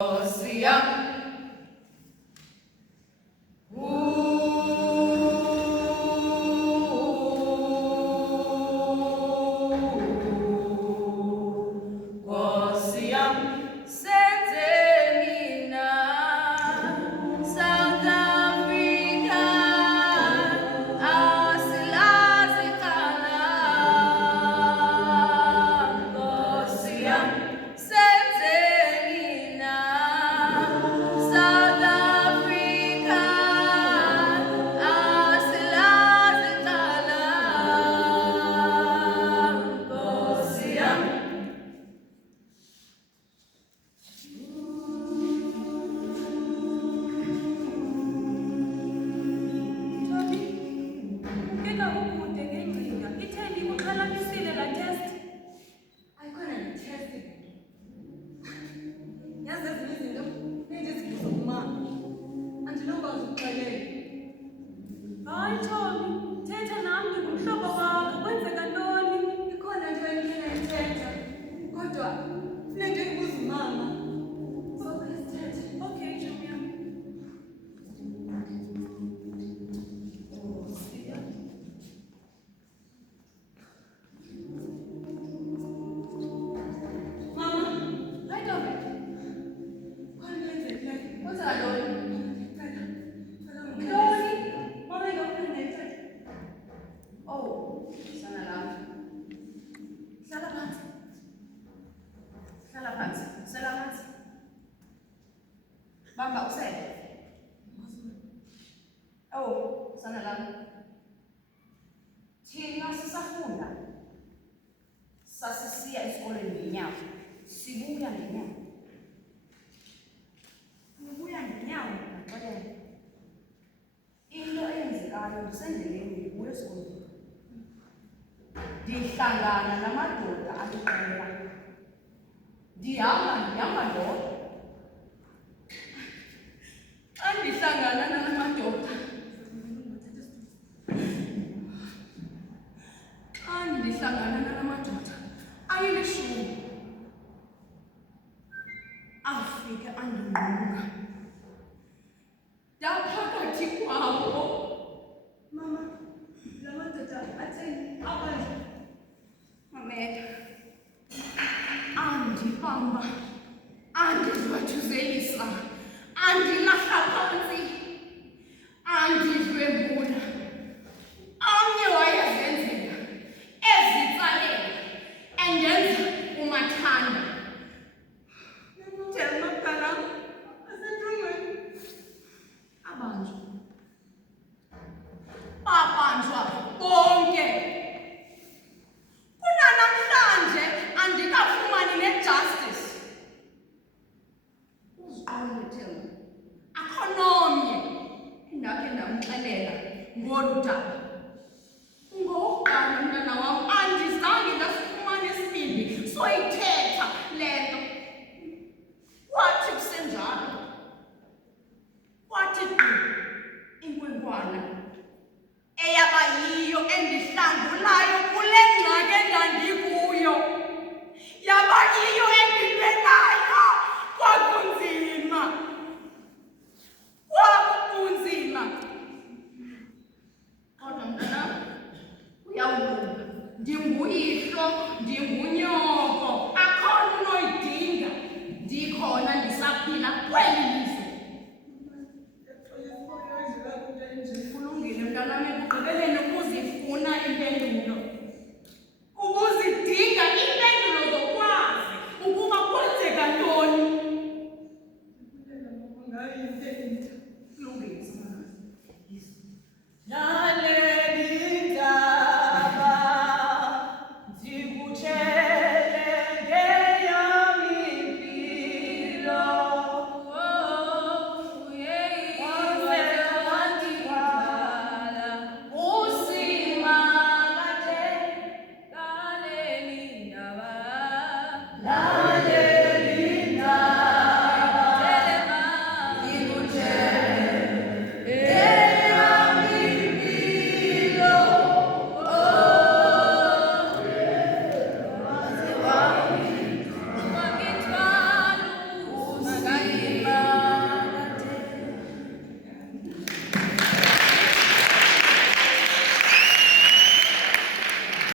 Osia. Bamba usele. Oh, sana lami. Thina sisafunda. Sasisiya esikoleni ngenyawo. Sibuya ngenyawo. Sibuya ngenyawo ngixolela. Into eyenzekayo ndisendleleni ndibuya esikoleni. Ndihlangana namadoda aliqela. Ndihamba ndodwa. Andihlangana namadoda. Andihlangana namadoda. Ayilishumi. Afike andinqunga. Ndaphakathi kwabo. Mama, la madoda atheni abantu. Mamela. Andibamba. Andidwathuzelisa. Andilahla phansi. Andidlwengula. Omnye wayezenzela ezitsaleni endenza umathanda. Tell Magdala, asentrongweni. Babanjwa bonke. Kunanamhlanje andikafumani ne-justice. Uziqonde Thelma. Akho nomnye endakhe ndamxelela ngolu daba. Ngokuqala mntana wam andizange ndasifumana isibindi soyithetha le nto. Kwathi kusenjalo. Kwathi gqi inkwenkwana eyaba yiyo endihlangulayo kule ngxaki endandikuyo. Yaba yiyo endilwenayo. Kwakunzima. Kodwa mntanam, uyawulunga. Ndinguyihlo, ndingunyoko. Akho nto unoyidinga. Ndikhona ndisaphila kweli lizwe. Kulungile mntanam ekugqibeleni ukuzifuna impendulo. Ukuzidinga iimpendulo zokwazi ukuba kwenzeka ntoni.